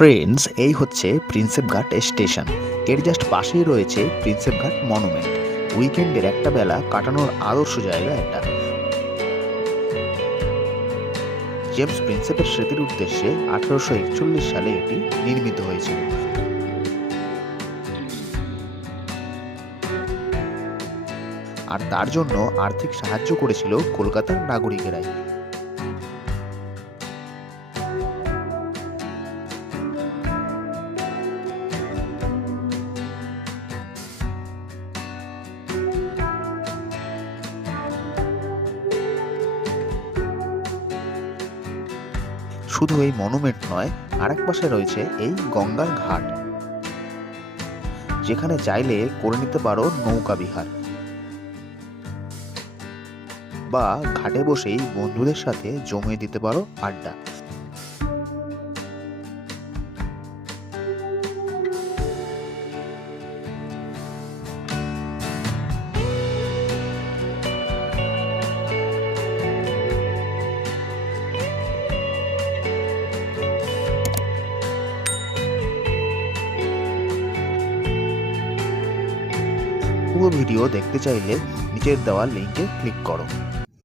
Friends, এই হচ্ছে Prinsep ঘাট স্টেশন। এর জাস্ট পাশেই রয়েছে প্রিন্সেপ ঘাট মনুমেন্ট। উইকেন্ডের একটা বেলা কাটানোর আদর্শ জায়গা এটা। জেমস প্রিন্সেপের স্মৃতির উদ্দেশ্যে 1841 সালে এটি নির্মিত হয়েছিল। আর তার জন্য আর্থিক সাহায্য করেছিল কলকাতার নাগরিকেরাই। শুধু এই মনুমেন্ট নয়, আরেক পাশে রয়েছে এই গঙ্গার ঘাট, যেখানে চাইলে করে নিতে পারো নৌকা বিহার, বা ঘাটে বসেই বন্ধুদের সাথে জমিয়ে দিতে পারো আড্ডা। পুরো ভিডিও দেখতে চাইলে নিচের দেওয়া লিঙ্কে ক্লিক করো।